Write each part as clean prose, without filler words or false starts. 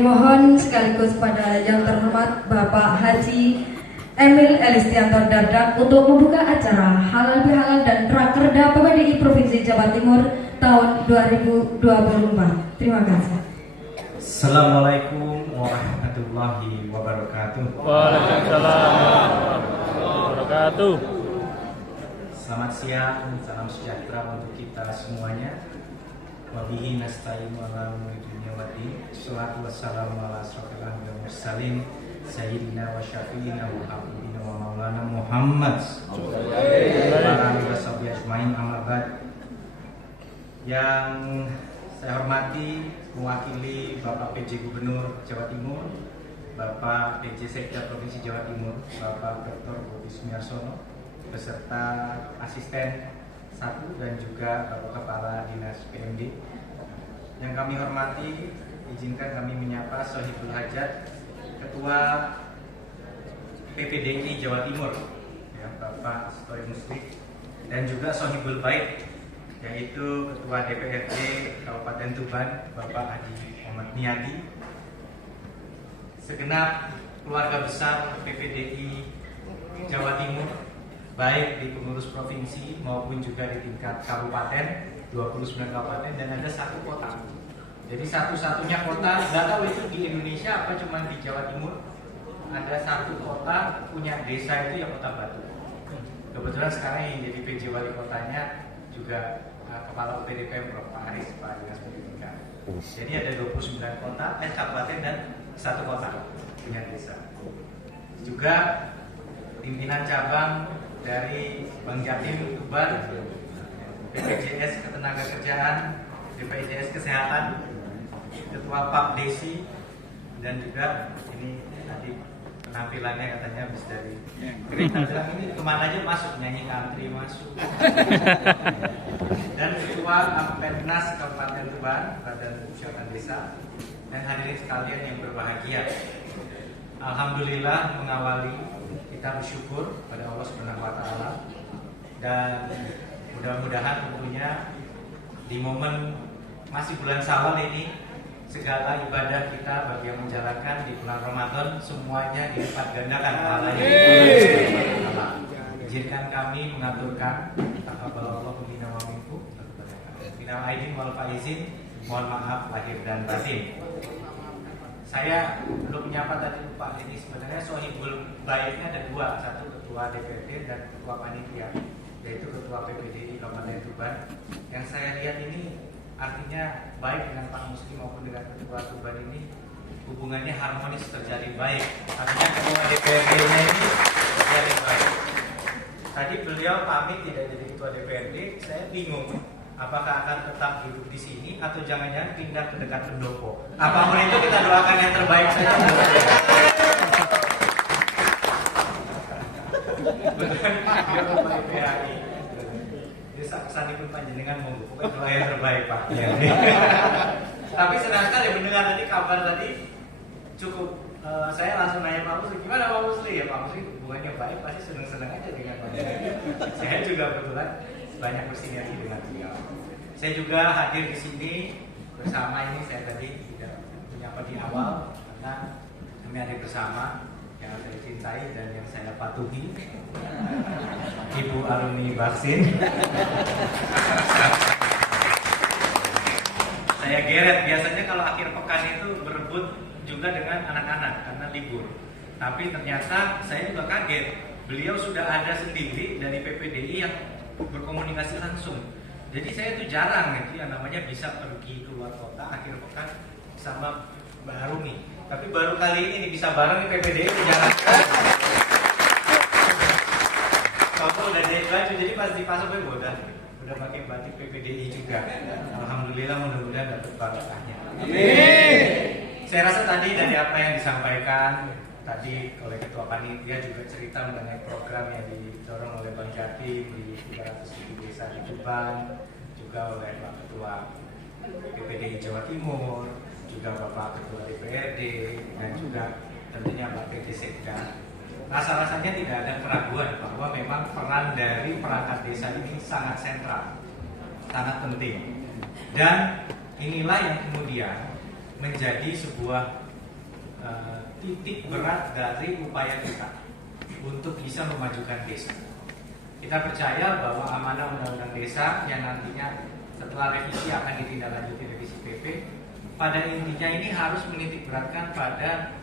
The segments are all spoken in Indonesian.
dimohon sekaligus pada yang terhormat Bapak Haji Emil Elistianto Dardak untuk membuka acara halal bihalal dan Rakerda PPDI Provinsi Jawa Timur tahun 2024. Terima kasih. Assalamualaikum warahmatullahi wabarakatuh. Waalaikumsalam warahmatullahi wabarakatuh. Selamat siang, salam sejahtera untuk kita semuanya. Wabihi nasta'in wa ala umuri dunya waddin. Shalatu wassalamu ala asyrofil anbiya'i wal mursalin sayyidina wa syafi'ina wa habibina wa maulana Muhammad wa ala alihi washabihi ajmain, amma ba'd. Yang saya hormati mewakili Bapak PJ Gubernur Jawa Timur, Bapak PJ Sekda Provinsi Jawa Timur, Bapak Dr. Bobi Sumiarsono, beserta asisten 1 dan juga Bapak Kepala Dinas PMD. Yang kami hormati, izinkan kami menyapa Sohibul Hajat, Ketua PPDI Jawa Timur, ya, Bapak Story Muslik, dan juga Sohibul Bait, yaitu Ketua DPRD Kabupaten Tuban, Bapak Haji Muhammad Niyadi, segenap keluarga besar PPDI Jawa Timur, baik di pengurus provinsi maupun juga di tingkat kabupaten, 29 kabupaten, dan ada 1 kota. Jadi satu-satunya kota, nggak tahu itu di Indonesia apa cuma di Jawa Timur, ada 1 kota punya desa itu yang Kota Batu. Kebetulan sekarang yang jadi PJ Wali Kotanya juga Kepala UPD Pemprov Pak Aris, Pak Dinas Pendidikan. Jadi ada 29 kota, kabupaten dan 1 kota punya desa. Juga pimpinan cabang dari Bank Jatim Tuban, BPJS Ketenagakerjaan, BPJS Kesehatan, Ketua PAP Desi, dan juga ini tadi penampilannya katanya habis dari kereta bilang ini kemana aja masuk, nyanyi country masuk. Dan Ketua Appernas Kabupaten Tuban, Badan Musyawarah Desa, dan hadirin sekalian yang berbahagia. Alhamdulillah mengawali kita bersyukur pada Allah Subhanahu wa taala, dan mudah-mudahan tentunya di momen masih bulan Syawal ini segala ibadah kita bagi yang menjalankan di bulan Ramadan semuanya dilipat gandakan pahalanya. Izinkan kami mengaturkan taqabbalallahu minna wa minkum. Minal aidin wal faizin, mohon maaf lahir dan batin. Saya belum menyapa tadi Pak, ini sebenarnya Sohibul Baitnya ada 2, satu Ketua DPRD dan Ketua Panitia, yaitu Ketua PPDI Kabupaten Tuban. Yang saya lihat ini artinya baik dengan Pak Muslim maupun dengan Ketua Tuban ini hubungannya harmonis, terjadi baik. Artinya Ketua DPRD-nya ini terjadi baik. Tadi beliau pamit tidak jadi Ketua DPRD, saya bingung. Apakah akan tetap duduk di sini atau jangan-jangan pindah ke dekat pendopo? Apapun itu kita doakan yang terbaik saja. Dia Bapak PHI. Desa kesanipun panjenengan monggo, pokoknya doa yang terbaik Pak. Tapi senang sekali mendengar tadi kabar tadi cukup. Saya langsung nanya Pak Musli, gimana Pak Musli? Ya Pak Musli hubungannya baik, pasti senang-senang aja dengan panjenengan. Saya juga kebetulan banyak bersinergi dengan beliau. Saya juga hadir di sini bersama, ini saya tadi tidak menyapa di awal karena kami hadir bersama yang saya cintai dan yang saya patuhi, Ibu alumni vaksin. Saya geret, biasanya kalau akhir pekan itu berebut juga dengan anak-anak karena libur. Tapi ternyata saya juga kaget, beliau sudah ada sendiri dari PPDI yang berkomunikasi langsung. Jadi saya itu jarang gitu yang namanya bisa pergi keluar kota akhir pekan sama Mbak Arumi. Tapi baru kali ini bisa bareng nih PPDI menjalankan. Kamu udah jadi baju, jadi pas dipasok udah pakai batik PPDI juga. Alhamdulillah, mudah-mudahan dapat barokahnya. Amin. Saya rasa tadi dari apa yang disampaikan tadi oleh Ketua Panitia juga cerita mengenai program yang didorong oleh Bank Jatim di 300 desa di Tuban, juga oleh Pak Ketua PPDI Jawa Timur, juga Bapak Ketua DPRD, dan juga tentunya Pak PJ Sekda. Rasa-rasanya tidak ada keraguan bahwa memang peran dari perangkat desa ini sangat sentral, sangat penting. Dan inilah yang kemudian menjadi sebuah titik berat dari upaya kita untuk bisa memajukan desa. Kita percaya bahwa amanah Undang-Undang Desa yang nantinya setelah revisi akan ditindaklanjuti revisi PP, pada intinya ini harus menitik beratkan pada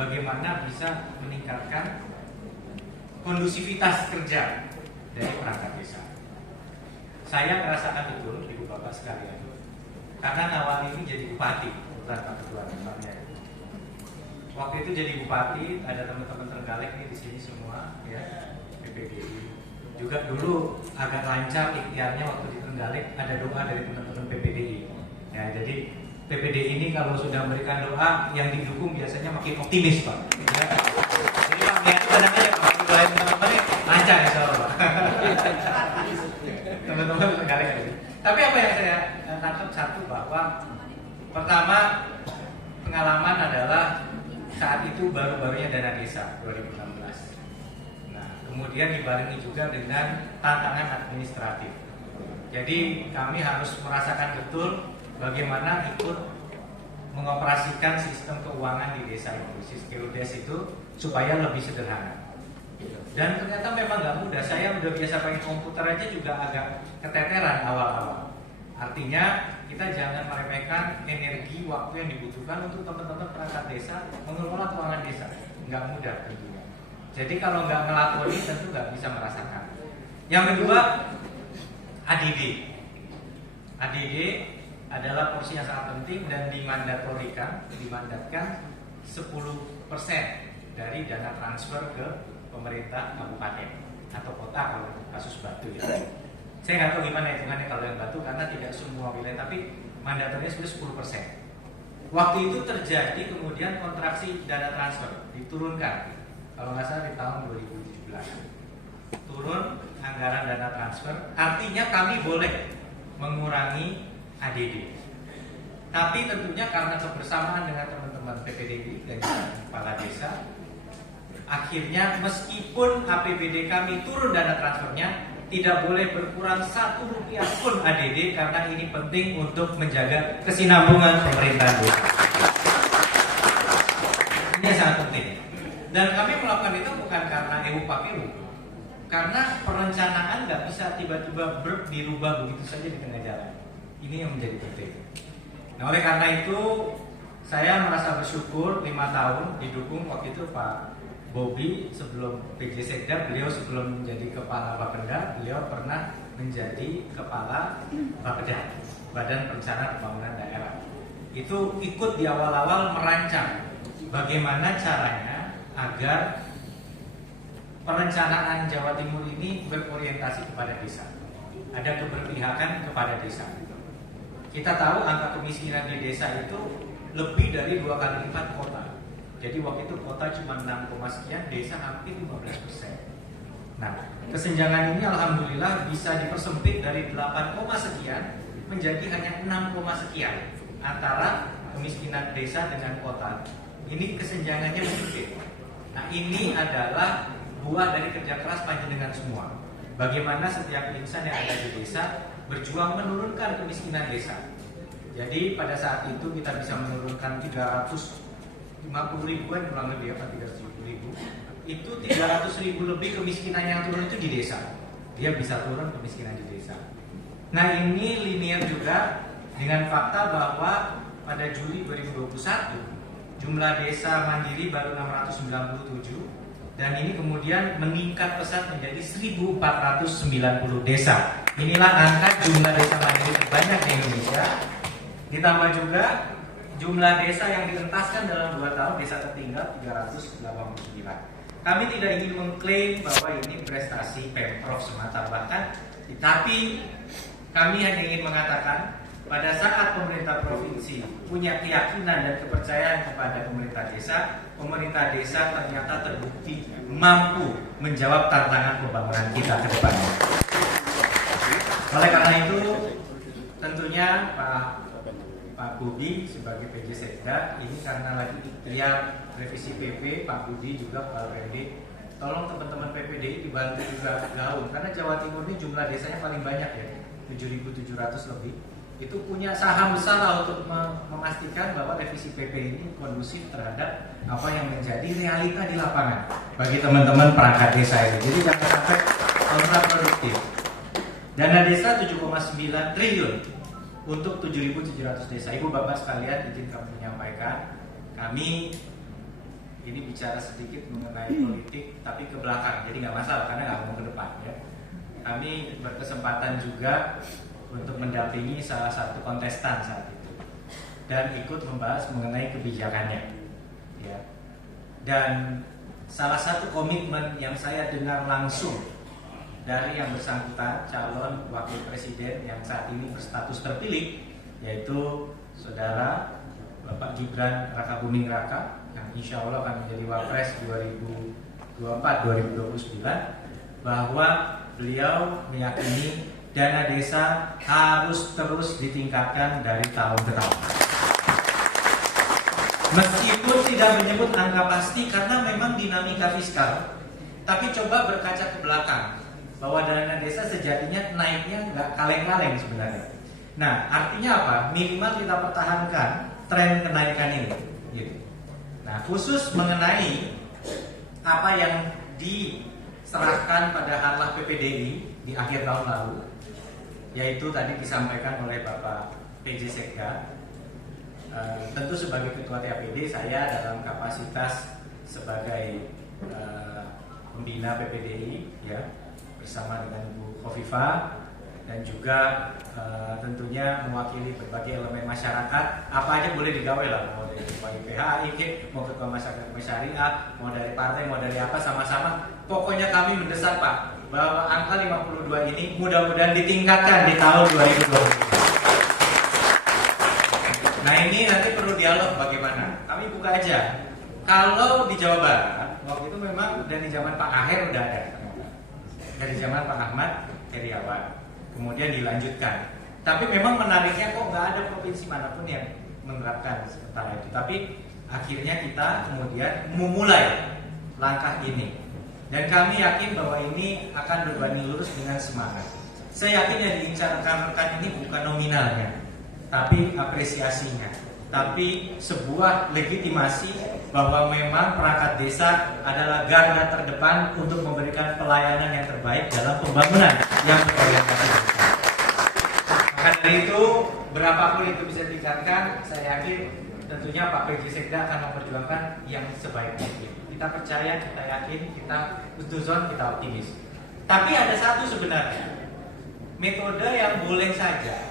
bagaimana bisa meningkatkan kondusivitas kerja dari perangkat desa. Saya merasakan betul, Ibu Bapak sekalian, karena awal ini jadi bupati, bukan Pak Ketua misalnya. Waktu itu jadi bupati, ada teman-teman Trenggalek nih di sini semua, ya, PPDI. Juga dulu agak lancar ikhtiarnya waktu di Trenggalek, ada doa dari teman-teman PPDI. Ya, jadi PPDI ini kalau sudah memberikan doa, yang didukung biasanya makin optimis, Pak. Ya. Jadi Pak, ya, tenang aja, Pak. Mulai teman-teman ini lancar ya, Pak. Teman-teman Trenggalek. Tapi apa yang saya tangkap satu, bahwa pertama pengalaman adalah saat itu baru-barunya dana desa 2016. Kemudian dibarengi juga dengan tantangan administratif. Jadi kami harus merasakan betul bagaimana ikut mengoperasikan sistem keuangan di desa itu, sistem KUDES itu, supaya lebih sederhana. Dan ternyata memang nggak mudah. Saya udah biasa pakai komputer aja juga agak keteteran awal-awal. Artinya kita jangan meremehkan energi waktu yang dibutuhkan untuk teman-teman perangkat desa mengelola keuangan desa. Nggak mudah tentunya. Jadi kalau nggak ngelakoni tentu nggak bisa merasakan. Yang kedua, ADD. ADD adalah porsi yang sangat penting dan dimandatkan 10% dari dana transfer ke pemerintah kabupaten atau kota kalau kasus Batu ya. Saya nggak tahu gimana hitungannya kalau yang Batu karena tidak semua wilayah, tapi mandatornya sudah 10%. Waktu itu terjadi kemudian kontraksi dana transfer diturunkan. Kalau nggak salah di tahun 2017 turun anggaran dana transfer, artinya kami boleh mengurangi ADD. Tapi tentunya karena kebersamaan dengan teman-teman PPDI dan kepala desa, akhirnya meskipun APBD kami turun dana transfernya, tidak boleh berkurang 1 rupiah pun ADD karena ini penting untuk menjaga kesinambungan pemerintahan desa. Ini sangat penting. Dan kami melakukan itu bukan karena pakiru, karena perencanaan nggak bisa tiba-tiba dirubah begitu saja di tengah jalan. Ini yang menjadi penting. Nah, oleh karena itu saya merasa bersyukur 5 tahun didukung waktu itu Pak Bobi sebelum PJ Sekda, beliau sebelum menjadi kepala Bapenda, beliau pernah menjadi kepala Bapeda, Badan Perencanaan Pembangunan Daerah. Itu ikut di awal-awal merancang bagaimana caranya agar perencanaan Jawa Timur ini berorientasi kepada desa, ada keberpihakan kepada desa. Kita tahu angka kemiskinan di desa itu lebih dari 2 kali lipat kota. Jadi waktu itu kota cuma 6, sekian, desa hampir 15%. Nah, kesenjangan ini alhamdulillah bisa dipersempit dari 8, sekian menjadi hanya 6, sekian antara kemiskinan desa dengan kota. Ini kesenjangannya sedikit. Nah, ini adalah buah dari kerja keras panjenengan semua. Bagaimana setiap insan yang ada di desa berjuang menurunkan kemiskinan desa. Jadi pada saat itu kita bisa menurunkan 350 ribuan kurang lebih, 300 ribu. Itu 300 ribu lebih kemiskinan yang turun itu di desa. Dia bisa turun kemiskinan di desa. Nah, ini linear juga dengan fakta bahwa pada Juli 2021 jumlah desa mandiri baru 697 dan ini kemudian meningkat pesat menjadi 1490 desa. Inilah angka jumlah desa mandiri terbanyak di Indonesia. Ditambah juga jumlah desa yang dientaskan dalam 2 tahun, desa tertinggal 389. Kami tidak ingin mengklaim bahwa ini prestasi Pemprov semata, bahkan, tapi kami hanya ingin mengatakan pada saat pemerintah provinsi punya keyakinan dan kepercayaan kepada pemerintah desa ternyata terbukti mampu menjawab tantangan pembangunan kita ke depannya. Oleh karena itu, tentunya Pak Budi sebagai PJ Sekda ini karena lagi ikhtiar revisi PP, Pak Budi juga Pak Randy, tolong teman-teman PPDI dibantu juga gaung karena Jawa Timur ini jumlah desanya paling banyak ya, 7.700 lebih. itu punya saham besar lah untuk memastikan bahwa revisi PP ini kondusif terhadap apa yang menjadi realita di lapangan bagi teman-teman perangkat desa ini. Jadi jangan sampai kontraproduktif. Dana desa 7,9 triliun untuk 7.700 desa. Ibu bapak sekalian, izin kami menyampaikan, kami ini bicara sedikit mengenai politik tapi ke belakang, jadi nggak masalah karena nggak mau ke depan ya. Kami berkesempatan juga untuk mendampingi salah satu kontestan saat itu dan ikut membahas mengenai kebijakannya ya. Dan salah satu komitmen yang saya dengar langsung dari yang bersangkutan, calon wakil presiden yang saat ini berstatus terpilih, yaitu saudara Bapak Gibran Rakabuming Raka yang insya Allah akan menjadi Wapres 2024-2029, bahwa beliau meyakini dana desa harus terus ditingkatkan dari tahun ke tahun. Meskipun tidak menyebut angka pasti karena memang dinamika fiskal, tapi coba berkaca ke belakang bahwa dana desa sejatinya naiknya nggak kaleng-kaleng sebenarnya. Nah, artinya apa? Minimal kita pertahankan tren kenaikan ini. Gitu. Nah, khusus mengenai apa yang diserahkan pada harlah PPDI di akhir tahun lalu, yaitu tadi disampaikan oleh Bapak PJ Sekda. Tentu sebagai Ketua TAPD saya dalam kapasitas sebagai pembina PPDI ya, bersama dengan Ibu Khofifah dan juga tentunya mewakili berbagai elemen masyarakat. Apa aja boleh digawe lah, mau dari PHI, mau ketua masyarakat syariah, mau dari partai, mau dari apa, sama-sama. Pokoknya kami mendesak Pak bahwa angka 52 ini mudah-mudahan ditingkatkan di tahun 2020. Nah ini nanti perlu dialog bagaimana. Kami buka aja. Kalau di Jawa Barat waktu itu memang dari zaman Pak Aher udah ada, dari zaman Pak Ahmad Heriawan, kemudian dilanjutkan. Tapi memang menariknya kok nggak ada provinsi manapun yang menerapkan sementara itu. Tapi akhirnya kita kemudian memulai langkah ini. Dan kami yakin bahwa ini akan berbanding lurus dengan semangat. Saya yakin yang diincar rekan-rekan ini bukan nominalnya, tapi apresiasinya, tapi sebuah legitimasi bahwa memang perangkat desa adalah garda terdepan untuk memberikan pelayanan yang terbaik dalam pembangunan yang berorientasi desa. Maka dari itu, berapapun itu bisa ditingkatkan, saya yakin tentunya Pak PJ Sekda akan memperjuangkan yang sebaik mungkin. Kita percaya, kita yakin, kita husnuzon, kita optimis. Tapi ada satu sebenarnya metode yang boleh saja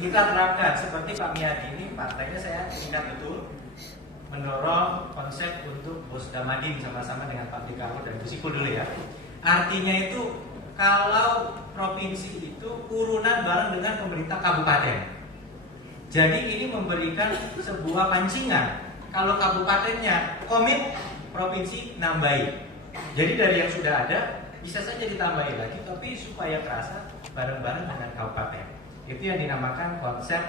kita terapkan, seperti Pak Miyadi ini partainya saya ingat betul mendorong konsep untuk Bosdamadin sama-sama dengan Pak Dikamu dan Busiko dulu ya. Artinya itu kalau provinsi itu urunan bareng dengan pemerintah kabupaten. Jadi ini memberikan sebuah pancingan. Kalau kabupatennya komit, provinsi nambahi. Jadi dari yang sudah ada bisa saja ditambahi lagi, tapi supaya terasa bareng-bareng dengan kabupaten. Itu yang dinamakan konsep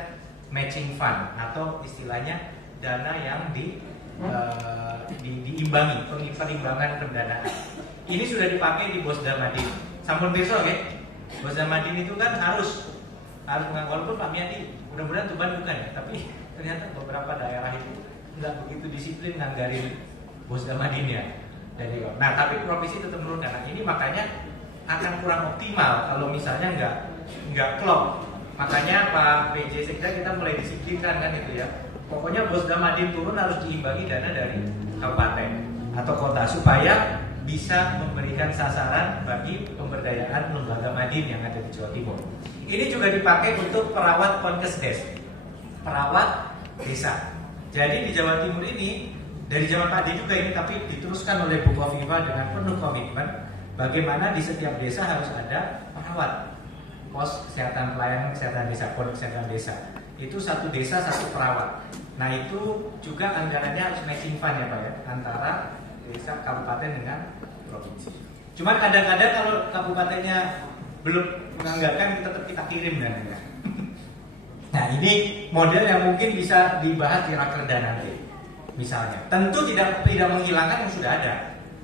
matching fund atau istilahnya dana yang diimbangi, perimbangan pendanaan. Ini sudah dipakai di Bosdamadin. Sampun besok ya. Bosdamadin itu kan harus walaupun Pak Miyadi mudah-mudahan Tuban bukan ya, tapi ternyata beberapa daerah itu nggak begitu disiplin nganggarin Bosdamadin ya. Nah, tapi provinsi tetap menurunkan. Nah, ini makanya akan kurang optimal kalau misalnya nggak klop. Makanya Pak PJ Sekda kita mulai disiplinkan kan itu ya. Pokoknya Bosdamadin turun harus diimbangi dana dari kabupaten atau kota supaya bisa memberikan sasaran bagi pemberdayaan lembaga madin yang ada di Jawa Timur. Ini juga dipakai untuk perawat Ponkesdes, perawat desa. Jadi di Jawa Timur ini dari zaman Pak D juga ini, tapi diteruskan oleh Bu Khofifah dengan penuh komitmen bagaimana di setiap desa harus ada perawat. Pos kesehatan pelayanan kesehatan desa, pos kesehatan desa. Itu satu desa satu perawat. Nah itu juga anggarannya harus matching fund ya Pak ya, antara desa kabupaten dengan provinsi. Cuma kadang-kadang kalau kabupatennya belum menganggarkan tetap kita kirim dananya. Nah ini model yang mungkin bisa dibahas di rakerda nanti. Misalnya, tentu tidak menghilangkan yang sudah ada.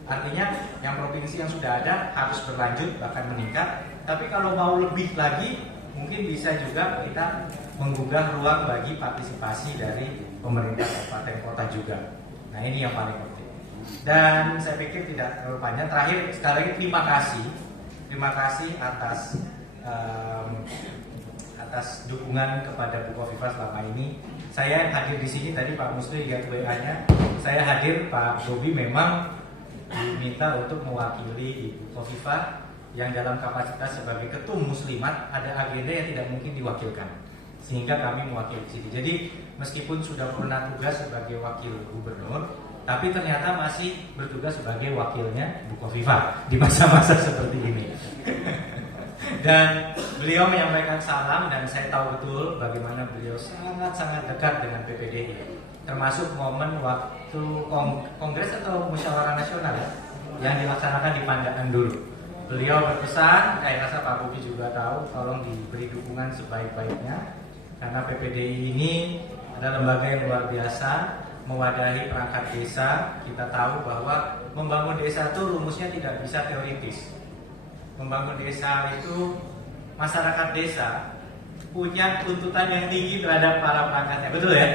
Artinya yang provinsi yang sudah ada harus berlanjut bahkan meningkat. Tapi kalau mau lebih lagi mungkin bisa juga kita menggugah ruang bagi partisipasi dari pemerintah kabupaten kota juga. Nah ini yang paling penting. Dan saya pikir tidak terlalu panjang. Terakhir sekali lagi terima kasih atas dukungan kepada Bukoviva selama ini. Saya hadir di sini tadi Pak Musli lihat WA-nya. Saya hadir, Pak Bobi memang diminta untuk mewakili Ibu Kofifa yang dalam kapasitas sebagai ketum muslimat ada agenda yang tidak mungkin diwakilkan, sehingga kami mewakili sini. Jadi meskipun sudah pernah tugas sebagai wakil gubernur, tapi ternyata masih bertugas sebagai wakilnya Bu Kofifa di masa-masa seperti ini. Dan beliau menyampaikan salam dan saya tahu betul bagaimana beliau sangat-sangat dekat dengan PPDI, termasuk momen waktu kongres atau musyawarah nasional yang dilaksanakan di Pandaan dulu. Beliau berpesan, saya rasa Pak Bobi juga tahu, tolong diberi dukungan sebaik-baiknya karena PPDI ini adalah lembaga yang luar biasa, mewadahi perangkat desa. Kita tahu bahwa membangun desa itu rumusnya tidak bisa teoritis. Membangun desa itu masyarakat desa punya tuntutan yang tinggi terhadap para perangkatnya, betul ya?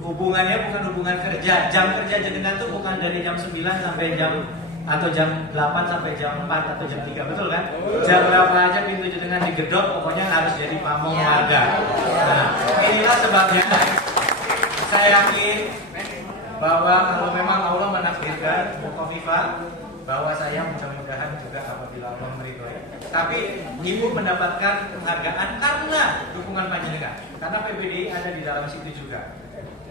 Hubungannya bukan hubungan kerja. Jam kerja jenengan itu bukan dari jam 9 sampai jam 8 sampai jam 4 atau jam 3, betul kan? Jam berapa aja pintu jenengan digedok, pokoknya harus jadi pamong warga. Nah, inilah sebabnya saya yakin bahwa kalau memang Allah menakdirkan Bukoviva, bahwa saya mudah-mudahan juga apabila Allah meridhoi. Tapi ibu mendapatkan penghargaan karena dukungan panjenengan, karena PPDI ada di dalam situ juga.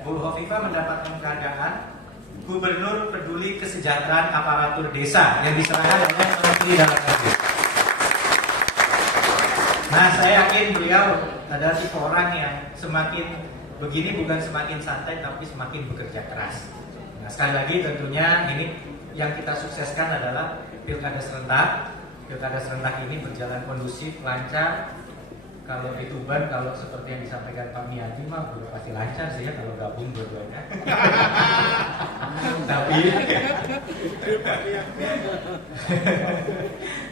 Bu Hovifah mendapatkan penghargaan Gubernur Peduli Kesejahteraan Aparatur Desa yang diserahkan oleh Menteri Dalam Negeri. Nah, saya yakin beliau adalah tipe orang yang semakin begini bukan semakin santai tapi semakin bekerja keras. Nah, sekali lagi tentunya ini yang kita sukseskan adalah pilkada serentak. Pilkada serentak ini berjalan kondusif, lancar. Kalau di Tuban, kalau seperti yang disampaikan Pak Miyadi mah udah pasti lancar sih ya kalau gabung dua-duanya.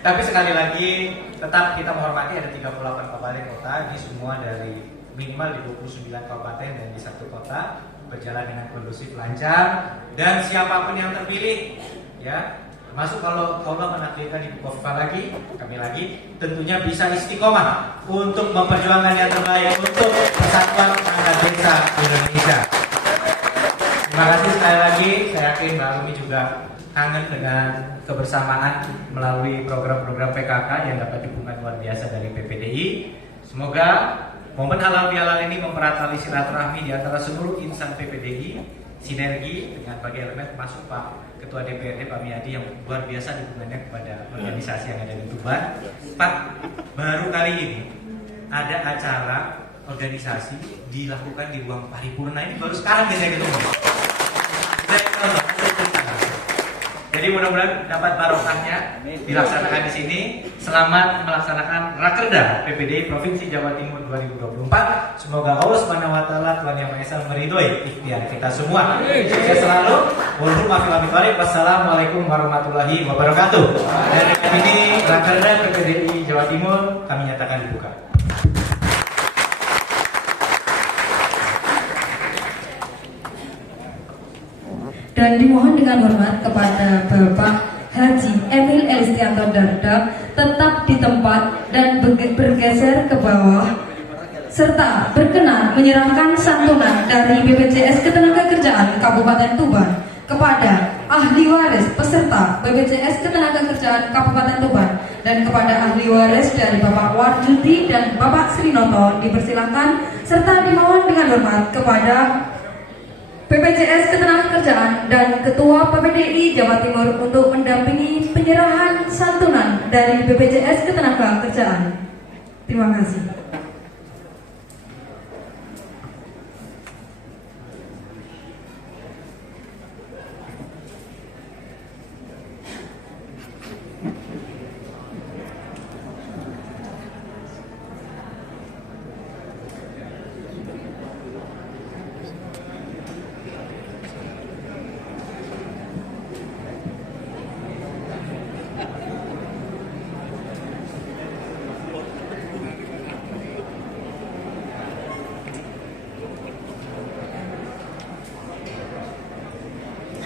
Tapi sekali lagi tetap kita menghormati ada 38 kabupaten kota, ini semua dari minimal di 29 kabupaten dan di 1 kota berjalan dengan kondusif, lancar, dan siapapun yang terpilih ya, termasuk kalau Allah menakdirkan Ibu Kofifa lagi, kami lagi, tentunya bisa istiqomah untuk memperjuangkan yang terbaik untuk persatuan perangkat desa Indonesia. Terima kasih sekali lagi. Saya yakin Mbak Rumi juga kangen dengan kebersamaan melalui program-program PKK yang dapat dukungan luar biasa dari PPDI. Semoga momen halal bihalal ini mempererat silaturahmi di antara seluruh insan PPDI, sinergi dengan berbagai elemen termasuk Pak Ketua DPRD Pak Miyadi yang luar biasa dukungannya kepada organisasi yang ada di Tuban. Pak, baru kali ini ada acara organisasi dilakukan di ruang paripurna, ini baru sekarang saya ketemu. Jadi mudah-mudahan dapat barokahnya dilaksanakan di sini. Selamat melaksanakan Rakerda PPDI Provinsi Jawa Timur 2024. Semoga Allah Subhanahu wa taala Tuhan Yang Maha Esa meridhoi ikhtiar kita semua. Sukses selalu. Wassalamualaikum warahmatullahi wabarakatuh. Dari ini Rakerda PPDI Jawa Timur kami nyatakan dibuka. Dan dimohon dengan hormat kepada Bapak Haji Emil Elistianto Dardak tetap di tempat dan bergeser ke bawah serta berkenan menyerahkan santunan dari BPJS Ketenagakerjaan Kabupaten Tuban kepada ahli waris peserta BPJS Ketenagakerjaan Kabupaten Tuban dan kepada ahli waris dari Bapak Warjudi dan Bapak Srinoto dipersilakan serta dimohon dengan hormat kepada BPJS Ketenagakerjaan dan Ketua PPDI Jawa Timur untuk mendampingi penyerahan santunan dari BPJS Ketenagakerjaan. Terima kasih.